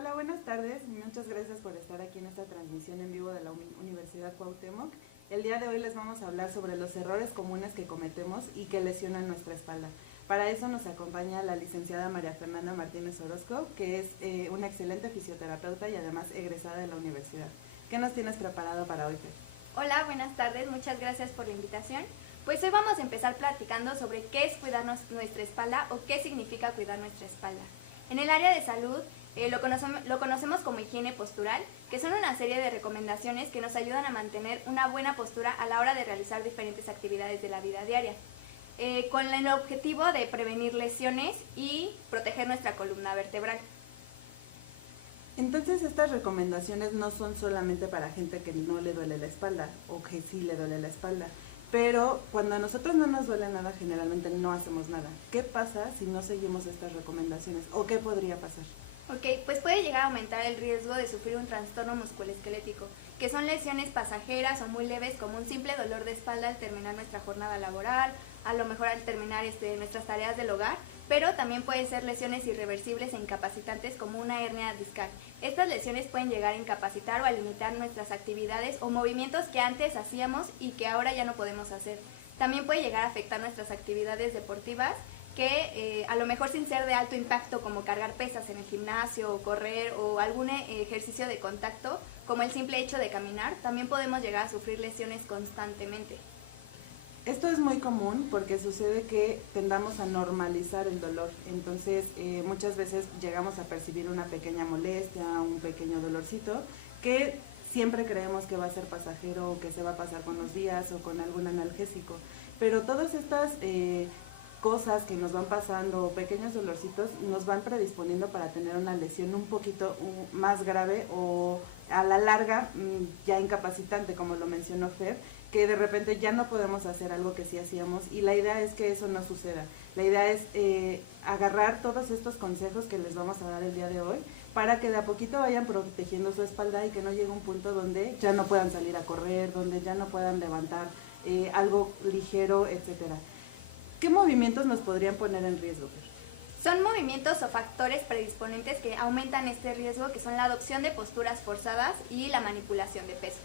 Hola, buenas tardes. Muchas gracias por estar aquí en esta transmisión en vivo de la Universidad Cuauhtémoc. El día de hoy les vamos a hablar sobre los errores comunes que cometemos y que lesionan nuestra espalda. Para eso nos acompaña la licenciada María Fernanda Martínez Orozco, que es una excelente fisioterapeuta y además egresada de la universidad. ¿Qué nos tienes preparado para hoy, Fer? Hola, buenas tardes. Muchas gracias por la invitación. Pues hoy vamos a empezar platicando sobre qué es cuidar nuestra espalda o qué significa cuidar nuestra espalda. En el área de salud lo conocemos como higiene postural, que son una serie de recomendaciones que nos ayudan a mantener una buena postura a la hora de realizar diferentes actividades de la vida diaria, con el objetivo de prevenir lesiones y proteger nuestra columna vertebral. Entonces estas recomendaciones no son solamente para gente que no le duele la espalda o que sí le duele la espalda, pero cuando a nosotros no nos duele nada, generalmente no hacemos nada. ¿Qué pasa si no seguimos estas recomendaciones o qué podría pasar? Ok, pues puede llegar a aumentar el riesgo de sufrir un trastorno musculoesquelético, que son lesiones pasajeras o muy leves como un simple dolor de espalda al terminar nuestra jornada laboral, a lo mejor al terminar nuestras tareas del hogar, pero también pueden ser lesiones irreversibles e incapacitantes como una hernia discal. Estas lesiones pueden llegar a incapacitar o a limitar nuestras actividades o movimientos que antes hacíamos y que ahora ya no podemos hacer. También puede llegar a afectar nuestras actividades deportivas, que a lo mejor sin ser de alto impacto como cargar pesas en el gimnasio o correr o algún ejercicio de contacto como el simple hecho de caminar, también podemos llegar a sufrir lesiones constantemente. Esto es muy común porque sucede que tendamos a normalizar el dolor, entonces muchas veces llegamos a percibir una pequeña molestia, un pequeño dolorcito que siempre creemos que va a ser pasajero o que se va a pasar con los días o con algún analgésico, pero todas estas cosas que nos van pasando, pequeños dolorcitos, nos van predisponiendo para tener una lesión un poquito más grave o a la larga ya incapacitante, como lo mencionó Fer, que de repente ya no podemos hacer algo que sí hacíamos, y la idea es que eso no suceda. La idea es agarrar todos estos consejos que les vamos a dar el día de hoy para que de a poquito vayan protegiendo su espalda y que no llegue un punto donde ya no puedan salir a correr, donde ya no puedan levantar algo ligero, etcétera. ¿Qué movimientos nos podrían poner en riesgo, Fer? Son movimientos o factores predisponentes que aumentan este riesgo, que son la adopción de posturas forzadas y la manipulación de peso.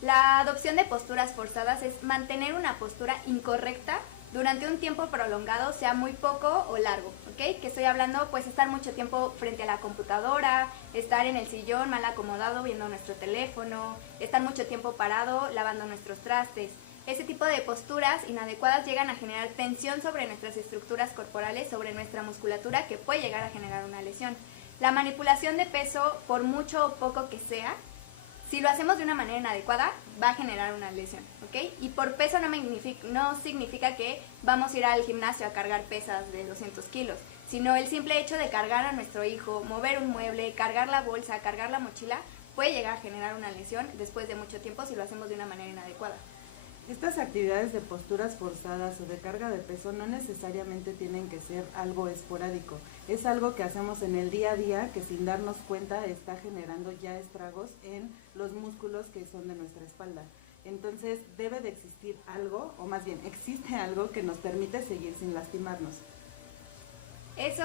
La adopción de posturas forzadas es mantener una postura incorrecta durante un tiempo prolongado, sea muy poco o largo, ¿ok? Que estoy hablando, pues estar mucho tiempo frente a la computadora, estar en el sillón mal acomodado viendo nuestro teléfono, estar mucho tiempo parado lavando nuestros trastes. Ese tipo de posturas inadecuadas llegan a generar tensión sobre nuestras estructuras corporales, sobre nuestra musculatura, que puede llegar a generar una lesión. La manipulación de peso, por mucho o poco que sea, si lo hacemos de una manera inadecuada, va a generar una lesión, ¿ok? Y por peso no significa que vamos a ir al gimnasio a cargar pesas de 200 kilos, sino el simple hecho de cargar a nuestro hijo, mover un mueble, cargar la bolsa, cargar la mochila, puede llegar a generar una lesión después de mucho tiempo si lo hacemos de una manera inadecuada. Estas actividades de posturas forzadas o de carga de peso no necesariamente tienen que ser algo esporádico. Es algo que hacemos en el día a día que sin darnos cuenta está generando ya estragos en los músculos que son de nuestra espalda. Entonces debe de existir algo, o más bien existe algo que nos permite seguir sin lastimarnos. Eso,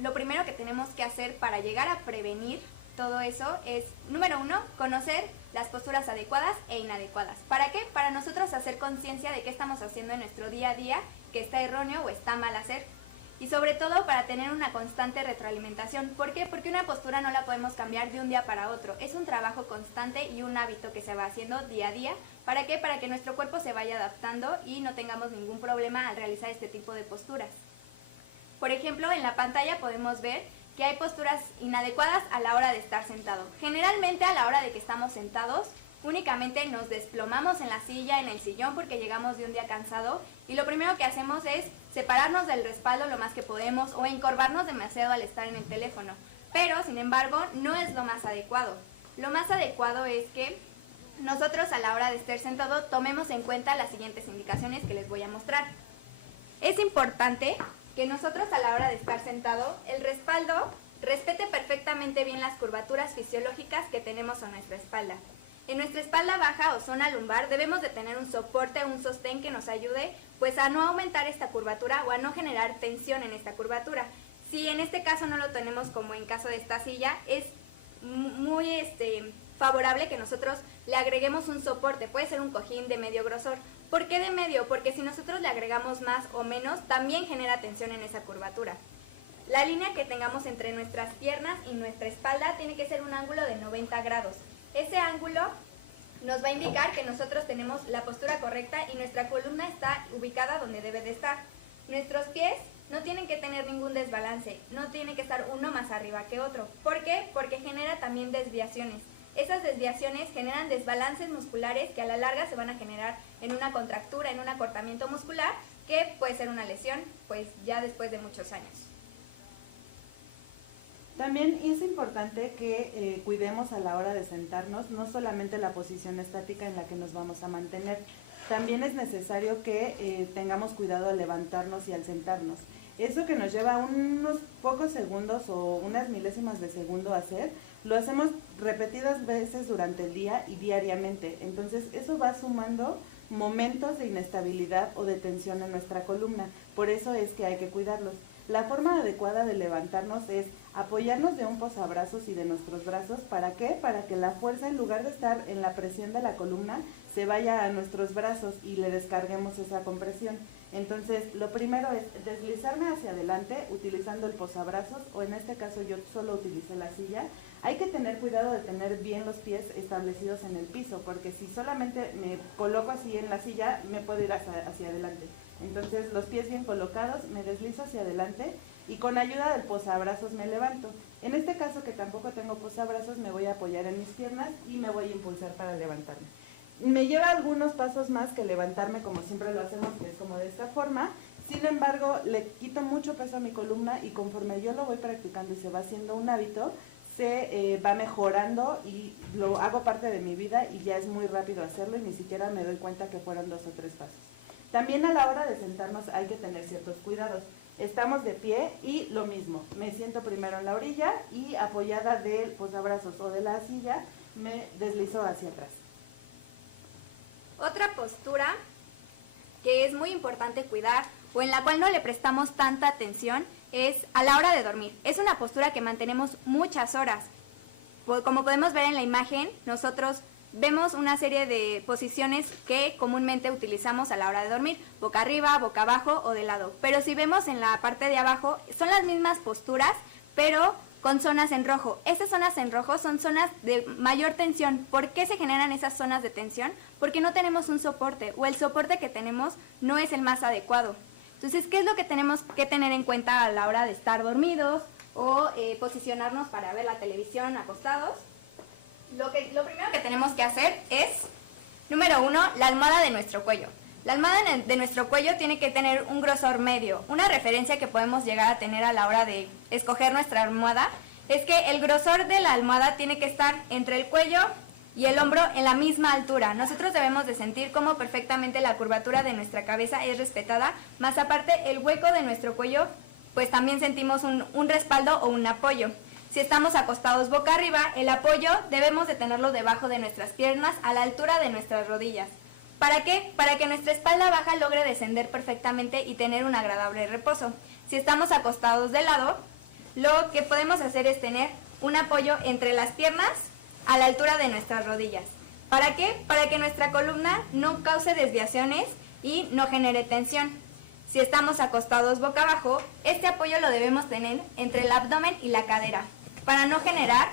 lo primero que tenemos que hacer para llegar a prevenir todo eso es, número 1, conocer las posturas adecuadas e inadecuadas. ¿Para qué? Para nosotros hacer conciencia de qué estamos haciendo en nuestro día a día, que está erróneo o está mal hacer. Y sobre todo para tener una constante retroalimentación. ¿Por qué? Porque una postura no la podemos cambiar de un día para otro. Es un trabajo constante y un hábito que se va haciendo día a día. ¿Para qué? Para que nuestro cuerpo se vaya adaptando y no tengamos ningún problema al realizar este tipo de posturas. Por ejemplo, en la pantalla podemos ver que hay posturas inadecuadas a la hora de estar sentado. Generalmente a la hora de que estamos sentados, únicamente nos desplomamos en la silla, en el sillón, porque llegamos de un día cansado, y lo primero que hacemos es separarnos del respaldo lo más que podemos o encorvarnos demasiado al estar en el teléfono. Pero, sin embargo, no es lo más adecuado. Lo más adecuado es que nosotros a la hora de estar sentado tomemos en cuenta las siguientes indicaciones que les voy a mostrar. Es importante que nosotros a la hora de estar sentado, el respaldo respete perfectamente bien las curvaturas fisiológicas que tenemos en nuestra espalda. En nuestra espalda baja o zona lumbar debemos de tener un soporte, un sostén que nos ayude pues a no aumentar esta curvatura o a no generar tensión en esta curvatura. Si en este caso no lo tenemos como en caso de esta silla, es favorable que nosotros le agreguemos un soporte, puede ser un cojín de medio grosor. ¿Por qué de medio? Porque si nosotros le agregamos más o menos, también genera tensión en esa curvatura. La línea que tengamos entre nuestras piernas y nuestra espalda tiene que ser un ángulo de 90 grados. Ese ángulo nos va a indicar que nosotros tenemos la postura correcta y nuestra columna está ubicada donde debe de estar. Nuestros pies no tienen que tener ningún desbalance, no tiene que estar uno más arriba que otro. ¿Por qué? Porque genera también desviaciones. Esas desviaciones generan desbalances musculares que a la larga se van a generar en una contractura, en un acortamiento muscular, que puede ser una lesión, pues ya después de muchos años. También es importante que cuidemos a la hora de sentarnos, no solamente la posición estática en la que nos vamos a mantener, también es necesario que tengamos cuidado al levantarnos y al sentarnos. Eso que nos lleva unos pocos segundos o unas milésimas de segundo a hacer, lo hacemos repetidas veces durante el día y diariamente. Entonces eso va sumando momentos de inestabilidad o de tensión en nuestra columna. Por eso es que hay que cuidarlos. La forma adecuada de levantarnos es apoyarnos de un posabrazos y de nuestros brazos. ¿Para qué? Para que la fuerza, en lugar de estar en la presión de la columna, se vaya a nuestros brazos y le descarguemos esa compresión. Entonces, lo primero es deslizarme hacia adelante utilizando el posabrazos, o en este caso yo solo utilicé la silla. Hay que tener cuidado de tener bien los pies establecidos en el piso, porque si solamente me coloco así en la silla, me puedo ir hacia adelante. Entonces, los pies bien colocados, me deslizo hacia adelante y con ayuda del posabrazos me levanto. En este caso, que tampoco tengo posabrazos, me voy a apoyar en mis piernas y me voy a impulsar para levantarme. Me lleva algunos pasos más que levantarme como siempre lo hacemos, que es como de esta forma. Sin embargo, le quito mucho peso a mi columna y conforme yo lo voy practicando y se va haciendo un hábito, se va mejorando y lo hago parte de mi vida y ya es muy rápido hacerlo y ni siquiera me doy cuenta que fueron 2 o 3 pasos. También a la hora de sentarnos hay que tener ciertos cuidados. Estamos de pie y lo mismo, me siento primero en la orilla y apoyada del posabrazos o de la silla me deslizo hacia atrás. Otra postura que es muy importante cuidar o en la cual no le prestamos tanta atención es a la hora de dormir. Es una postura que mantenemos muchas horas. Como podemos ver en la imagen, nosotros vemos una serie de posiciones que comúnmente utilizamos a la hora de dormir, boca arriba, boca abajo o de lado. Pero si vemos en la parte de abajo, son las mismas posturas, pero con zonas en rojo. Estas zonas en rojo son zonas de mayor tensión. ¿Por qué se generan esas zonas de tensión? Porque no tenemos un soporte o el soporte que tenemos no es el más adecuado. Entonces, ¿qué es lo que tenemos que tener en cuenta a la hora de estar dormidos o posicionarnos para ver la televisión acostados? Lo primero que tenemos que hacer es, número 1, la almohada de nuestro cuello. La almohada de nuestro cuello tiene que tener un grosor medio. Una referencia que podemos llegar a tener a la hora de escoger nuestra almohada es que el grosor de la almohada tiene que estar entre el cuello y el hombro en la misma altura. Nosotros debemos de sentir cómo perfectamente la curvatura de nuestra cabeza es respetada, más aparte el hueco de nuestro cuello, pues también sentimos un respaldo o un apoyo. Si estamos acostados boca arriba, el apoyo debemos de tenerlo debajo de nuestras piernas a la altura de nuestras rodillas. ¿Para qué? Para que nuestra espalda baja logre descender perfectamente y tener un agradable reposo. Si estamos acostados de lado, lo que podemos hacer es tener un apoyo entre las piernas a la altura de nuestras rodillas. ¿Para qué? Para que nuestra columna no cause desviaciones y no genere tensión. Si estamos acostados boca abajo, este apoyo lo debemos tener entre el abdomen y la cadera, para no generar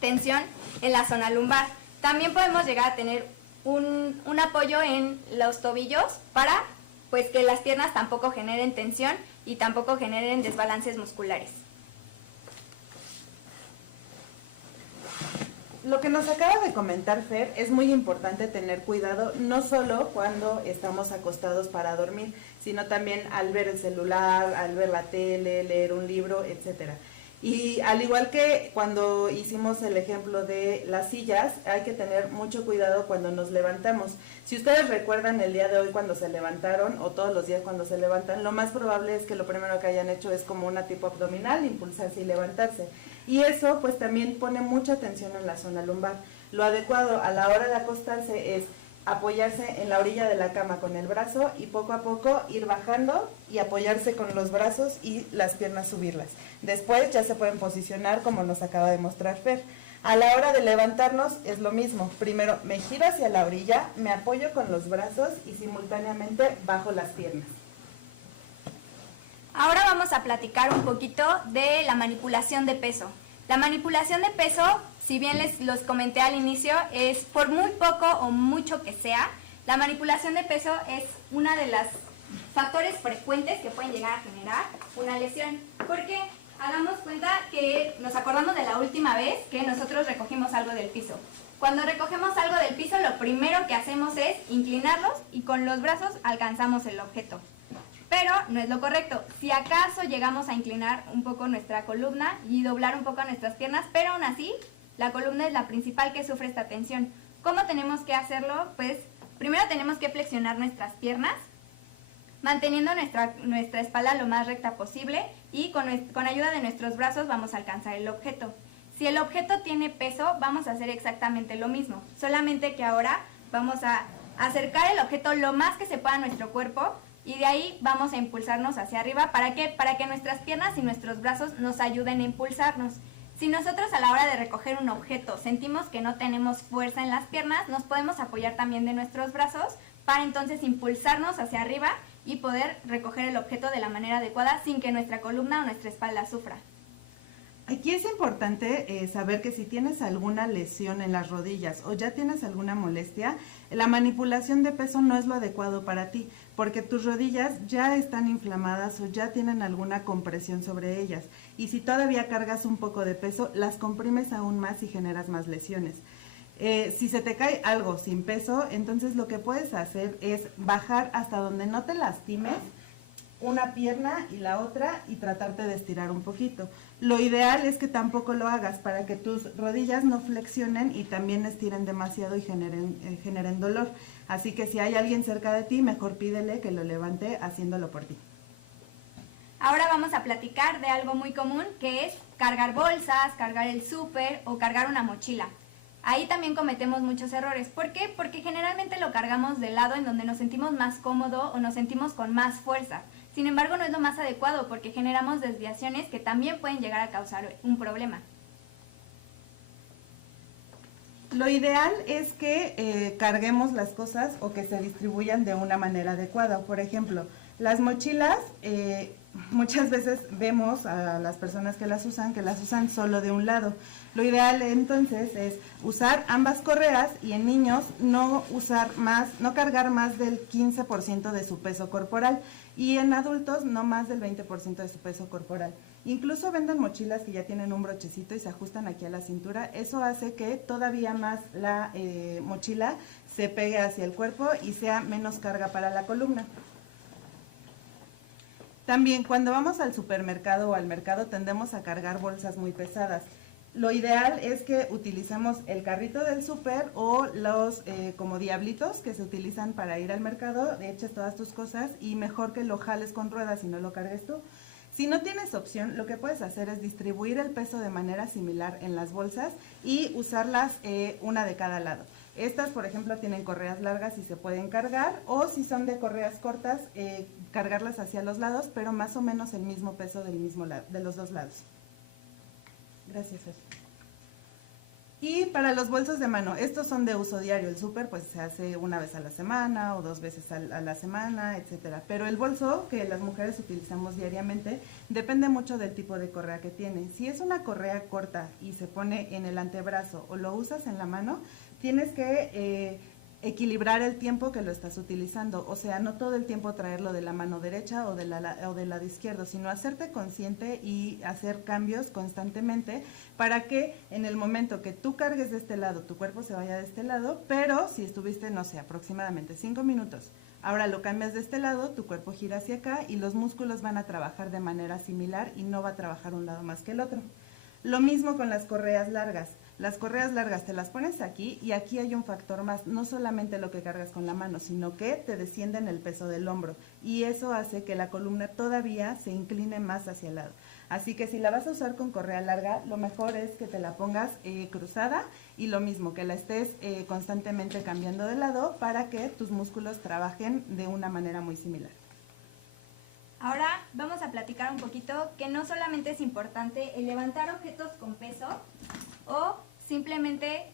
tensión en la zona lumbar. También podemos llegar a tener un apoyo en los tobillos para pues que las piernas tampoco generen tensión y tampoco generen desbalances musculares. Lo que nos acaba de comentar Fer, es muy importante tener cuidado, no solo cuando estamos acostados para dormir, sino también al ver el celular, al ver la tele, leer un libro, etcétera. Y al igual que cuando hicimos el ejemplo de las sillas, hay que tener mucho cuidado cuando nos levantamos. Si ustedes recuerdan el día de hoy cuando se levantaron, o todos los días cuando se levantan, lo más probable es que lo primero que hayan hecho es como una tipo abdominal, impulsarse y levantarse. Y eso pues también pone mucha tensión en la zona lumbar. Lo adecuado a la hora de acostarse es apoyarse en la orilla de la cama con el brazo y poco a poco ir bajando y apoyarse con los brazos y las piernas subirlas. Después ya se pueden posicionar como nos acaba de mostrar Fer. A la hora de levantarnos es lo mismo. Primero me giro hacia la orilla, me apoyo con los brazos y simultáneamente bajo las piernas. Ahora vamos a platicar un poquito de la manipulación de peso. La manipulación de peso, si bien los comenté al inicio, es por muy poco o mucho que sea, la manipulación de peso es una de las factores frecuentes que pueden llegar a generar una lesión. Porque hagamos cuenta que nos acordamos de la última vez que nosotros recogimos algo del piso. Cuando recogemos algo del piso, lo primero que hacemos es inclinarlos y con los brazos alcanzamos el objeto. Pero no es lo correcto. Si acaso llegamos a inclinar un poco nuestra columna y doblar un poco nuestras piernas, pero aún así, la columna es la principal que sufre esta tensión. ¿Cómo tenemos que hacerlo? Pues primero tenemos que flexionar nuestras piernas, manteniendo nuestra espalda lo más recta posible y con ayuda de nuestros brazos vamos a alcanzar el objeto. Si el objeto tiene peso, vamos a hacer exactamente lo mismo, solamente que ahora vamos a acercar el objeto lo más que se pueda a nuestro cuerpo y de ahí vamos a impulsarnos hacia arriba. ¿Para qué? Para que nuestras piernas y nuestros brazos nos ayuden a impulsarnos. Si nosotros a la hora de recoger un objeto sentimos que no tenemos fuerza en las piernas, nos podemos apoyar también de nuestros brazos para entonces impulsarnos hacia arriba y poder recoger el objeto de la manera adecuada sin que nuestra columna o nuestra espalda sufra. Aquí es importante saber que si tienes alguna lesión en las rodillas o ya tienes alguna molestia, la manipulación de peso no es lo adecuado para ti, porque tus rodillas ya están inflamadas o ya tienen alguna compresión sobre ellas. Y si todavía cargas un poco de peso, las comprimes aún más y generas más lesiones. Si se te cae algo sin peso, entonces lo que puedes hacer es bajar hasta donde no te lastimes, una pierna y la otra y tratarte de estirar un poquito. Lo ideal es que tampoco lo hagas para que tus rodillas no flexionen y también estiren demasiado y generen dolor. Así que si hay alguien cerca de ti, mejor pídele que lo levante haciéndolo por ti. Ahora vamos a platicar de algo muy común que es cargar bolsas, cargar el súper o cargar una mochila. Ahí también cometemos muchos errores. ¿Por qué? Porque generalmente lo cargamos del lado en donde nos sentimos más cómodo o nos sentimos con más fuerza. Sin embargo, no es lo más adecuado porque generamos desviaciones que también pueden llegar a causar un problema. Lo ideal es que carguemos las cosas o que se distribuyan de una manera adecuada. Por ejemplo, las mochilas, muchas veces vemos a las personas que las usan solo de un lado. Lo ideal entonces es usar ambas correas y en niños no cargar más del 15% de su peso corporal y en adultos no más del 20% de su peso corporal. Incluso venden mochilas que ya tienen un brochecito y se ajustan aquí a la cintura. Eso hace que todavía más la mochila se pegue hacia el cuerpo y sea menos carga para la columna. También cuando vamos al supermercado o al mercado tendemos a cargar bolsas muy pesadas. Lo ideal es que utilicemos el carrito del súper o los como diablitos que se utilizan para ir al mercado, eches todas tus cosas y mejor que lo jales con ruedas y no lo cargues tú. Si no tienes opción, lo que puedes hacer es distribuir el peso de manera similar en las bolsas y usarlas una de cada lado. Estas, por ejemplo, tienen correas largas y se pueden cargar, o si son de correas cortas, cargarlas hacia los lados, pero más o menos el mismo peso de los dos lados. Gracias, Fer. Y para los bolsos de mano, estos son de uso diario. El súper pues se hace una vez a la semana o 2 veces a la semana, etcétera. Pero el bolso que las mujeres utilizamos diariamente depende mucho del tipo de correa que tiene. Si es una correa corta y se pone en el antebrazo o lo usas en la mano, tienes que equilibrar el tiempo que lo estás utilizando, o sea, no todo el tiempo traerlo de la mano derecha o del lado izquierdo, sino hacerte consciente y hacer cambios constantemente para que en el momento que tú cargues de este lado, tu cuerpo se vaya de este lado, pero si estuviste, no sé, aproximadamente 5 minutos, ahora lo cambias de este lado, tu cuerpo gira hacia acá y los músculos van a trabajar de manera similar y no va a trabajar un lado más que el otro. Lo mismo con las correas largas. Las correas largas te las pones aquí y aquí hay un factor más, no solamente lo que cargas con la mano, sino que te descienden el peso del hombro y eso hace que la columna todavía se incline más hacia el lado. Así que si la vas a usar con correa larga, lo mejor es que te la pongas cruzada y lo mismo, que la estés constantemente cambiando de lado para que tus músculos trabajen de una manera muy similar. Ahora vamos a platicar un poquito que no solamente es importante el levantar objetos con peso o simplemente,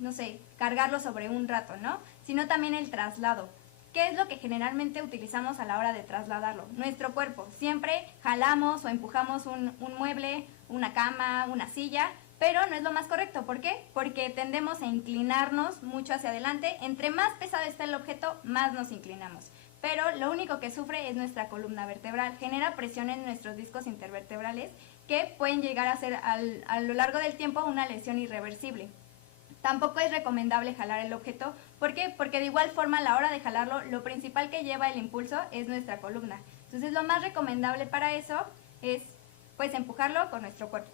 no sé, cargarlo sobre un rato, ¿no? Sino también el traslado. ¿Qué es lo que generalmente utilizamos a la hora de trasladarlo? Nuestro cuerpo. Siempre jalamos o empujamos un mueble, una cama, una silla, pero no es lo más correcto. ¿Por qué? Porque tendemos a inclinarnos mucho hacia adelante. Entre más pesado está el objeto, más nos inclinamos. Pero lo único que sufre es nuestra columna vertebral. Genera presión en nuestros discos intervertebrales que pueden llegar a ser a lo largo del tiempo una lesión irreversible. Tampoco es recomendable jalar el objeto. ¿Por qué? Porque de igual forma a la hora de jalarlo, lo principal que lleva el impulso es nuestra columna. Entonces lo más recomendable para eso es pues empujarlo con nuestro cuerpo.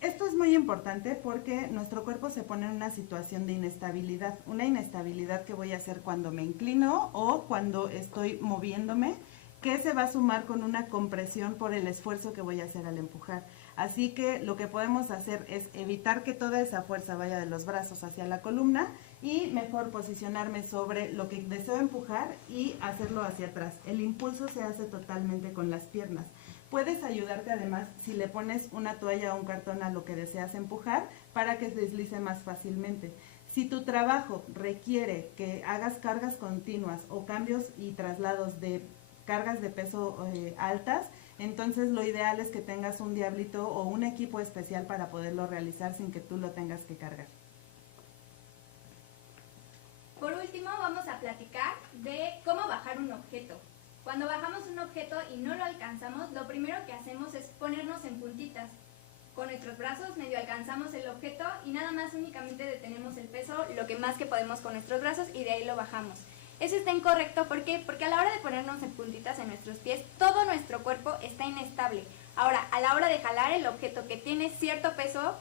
Esto es muy importante porque nuestro cuerpo se pone en una situación de inestabilidad. Una inestabilidad que voy a hacer cuando me inclino o cuando estoy moviéndome, que se va a sumar con una compresión por el esfuerzo que voy a hacer al empujar. Así que lo que podemos hacer es evitar que toda esa fuerza vaya de los brazos hacia la columna y mejor posicionarme sobre lo que deseo empujar y hacerlo hacia atrás. El impulso se hace totalmente con las piernas. Puedes ayudarte además si le pones una toalla o un cartón a lo que deseas empujar para que se deslice más fácilmente. Si tu trabajo requiere que hagas cargas continuas o cambios y traslados de cargas de peso altas, entonces lo ideal es que tengas un diablito o un equipo especial para poderlo realizar sin que tú lo tengas que cargar. Por último, vamos a platicar de cómo bajar un objeto. Cuando bajamos un objeto y no lo alcanzamos, lo primero que hacemos es ponernos en puntitas. Con nuestros brazos medio alcanzamos el objeto y nada más únicamente detenemos el peso lo que más que podemos con nuestros brazos y de ahí lo bajamos. Eso está incorrecto, ¿por qué? Porque a la hora de ponernos en puntitas en nuestros pies, todo nuestro cuerpo está inestable. Ahora, a la hora de jalar el objeto que tiene cierto peso,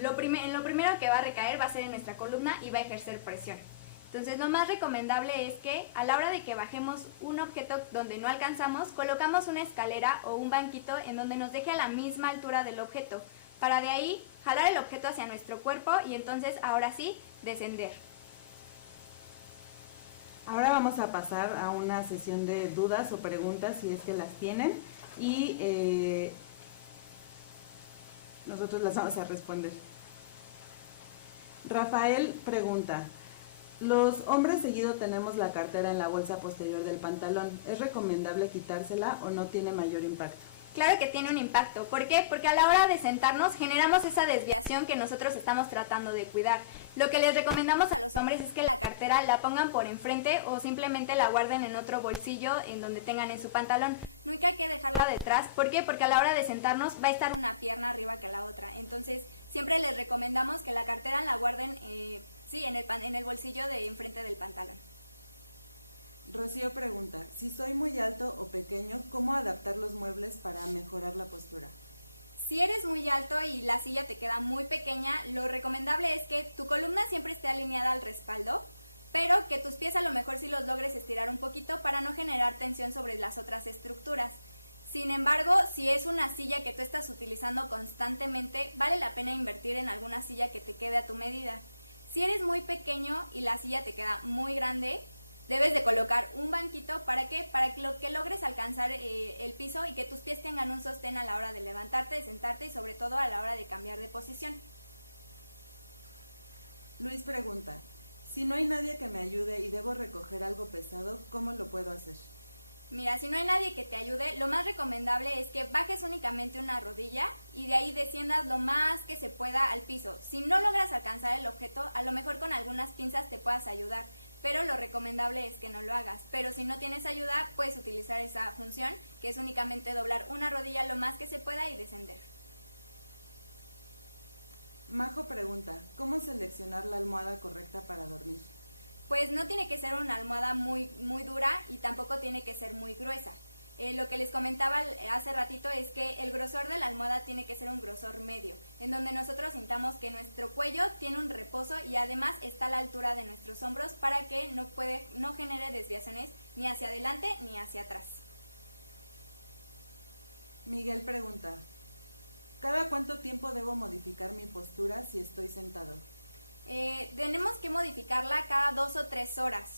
lo primero que va a recaer va a ser en nuestra columna y va a ejercer presión. Entonces, lo más recomendable es que a la hora de que bajemos un objeto donde no alcanzamos, colocamos una escalera o un banquito en donde nos deje a la misma altura del objeto, para de ahí jalar el objeto hacia nuestro cuerpo y entonces, ahora sí, descender. Ahora vamos a pasar a una sesión de dudas o preguntas si es que las tienen y nosotros las vamos a responder. Rafael pregunta, los hombres seguido tenemos la cartera en la bolsa posterior del pantalón, ¿es recomendable quitársela o no tiene mayor impacto? Claro que tiene un impacto. ¿Por qué? Porque a la hora de sentarnos generamos esa desviación que nosotros estamos tratando de cuidar. Lo que les recomendamos a los hombres es que la cartera la pongan por enfrente o simplemente la guarden en otro bolsillo en donde tengan en su pantalón. Nunca hay que dejarla detrás. ¿Por qué? Porque a la hora de sentarnos va a estar una pierna arriba que la otra. Entonces siempre les recomendamos que la cartera la guarden en el bolsillo de enfrente del pantalón. Rocío pregunta, si soy muy alto o pequeño, ¿cómo adaptar los muebles para mejorar la postura? Si eres muy alto y la silla te queda muy pequeña, lo recomendable es que tu columna siempre esté alineada al respaldo, pero que tus pies a lo mejor sí los logres estirar un poquito para no generar tensión sobre las otras estructuras. Sin embargo, si es una silla que tú estás utilizando constantemente, vale la pena invertir en alguna silla que te quede a tu medida. Si eres muy pequeño y la silla te queda muy grande, debes de colocar un banquito, ¿para qué? Para que logres alcanzar el piso y que tus pies tengan un sostén a la hora de levantarte, de sentarte y sobre todo a la hora de cambiar de posición. Luis pregunta, si no hay nadie que me ayude y debo recoger algo pesado, ¿cómo lo puedo hacer? Mira, si no hay nadie que te ayude, lo más recomendable es que bajes únicamente una rodilla y de ahí desciendas lo más que se pueda al piso. Si no logras alcanzar el objeto, a lo mejor con algunas pinzas te puedas ayudar, pero lo recomendable es que no lo hagas. Pero si no tienes ayuda, puedes utilizar esa función, que es únicamente doblar una rodilla lo más que se pueda y descender. Majo pregunta, ¿cómo seleccionar la almohada correcta para dormir? Pues no tiene que ser una almohada muy dura y tampoco tiene que ser muy gruesa. Lo que les comentaba hace ratito es que el grosor de la almohada tiene que ser un grosor medio, en donde nosotros sintamos que nuestro cuello tiene un reposo y además está a la altura de nuestros hombros para que no genere desviaciones ni hacia adelante ni hacia atrás. Miguel pregunta, ¿cada cuánto tiempo debo modificar mi postura si estoy sentado? Tenemos que modificarla cada 2 o 3 horas.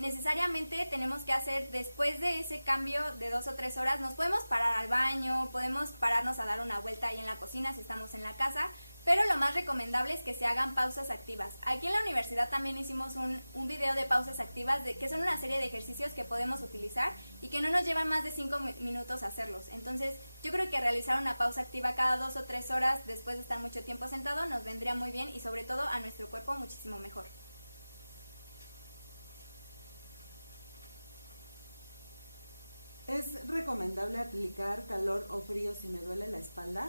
necesariamente tenemos que hacer después de ese cambio de 2 o 3 horas, nos podemos parar al baño, podemos pararnos a dar una vuelta ahí en la cocina si estamos en la casa, pero lo más recomendable es que se hagan pausas activas. Aquí en la universidad también hicimos un video de pausas activas, que son una serie de ejercicios que podemos utilizar y que no nos llevan más de 5 minutos hacerlos. Entonces yo creo que realizar una pausa activa cada 2 o 3 horas después de estar mucho tiempo sentado nos vendría muy bien y sobre todo a nuestro cuerpo muchísimo mejor. ¿Es recomendable aplicar calor o frío si me duele la espalda?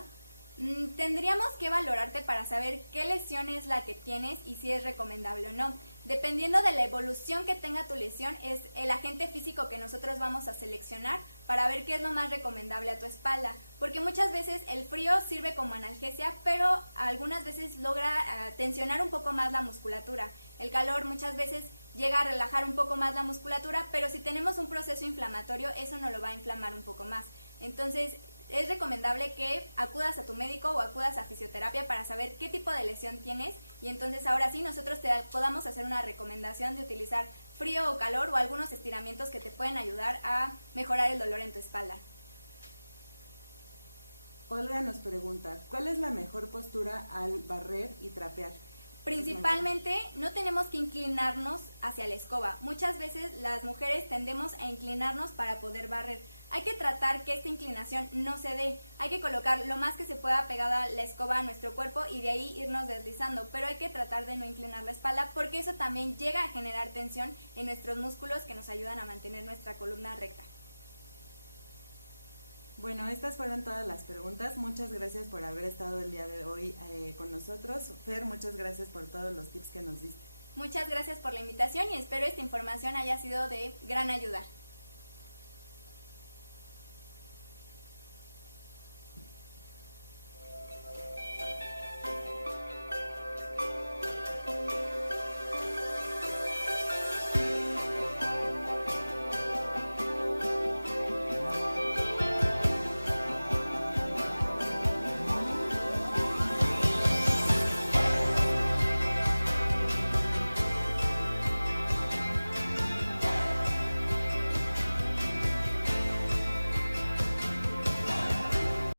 Tendríamos que valorarte para saber qué lesión es la que tienes y si es recomendable o no. Dependiendo de la evolución que tenga tu lesión, es el agente físico que nosotros vamos a seleccionar para ver qué es lo más recomendable a tu espalda. Porque muchas veces el frío sirve como analgesia, pero algunas veces logra tensionar un poco más la musculatura. El calor muchas veces llega a relajar un poco más la musculatura, pero si tenemos un proceso inflamatorio, eso no lo va a inflamar un poco más. Entonces, es recomendable que acudas a tu médico o acudas a fisioterapia para saber qué tipo de lesión tienes y entonces ahora sí nosotros te podamos hacer una recomendación de utilizar frío o calor o algunos estiramientos que te pueden ayudar a mejorar el dolor en tu espalda. Olga nos pregunta, ¿cuál es la mejor postura al barrer y trapear? Principalmente no tenemos que inclinarnos hacia la escoba. Muchas veces las mujeres tendemos a inclinarnos para poder barrer. Hay que tratar que esta inclinación no se dé. Hay que colocar lo más que se pueda pegada la escoba a nuestro cuerpo y de ahí irnos deslizando. Pero hay que tratar de no inclinar la espalda porque eso también llega a generar tensión en nuestros músculos que nos ayudan a mantener nuestra columna recta. Bueno, estas fueron todas las preguntas. Muchas gracias por haber estado el día de hoy con nosotros. Fer, muchas gracias por todos los tips que nos diste. Muchas gracias por la invitación y espero esta información haya sido de gran ayuda.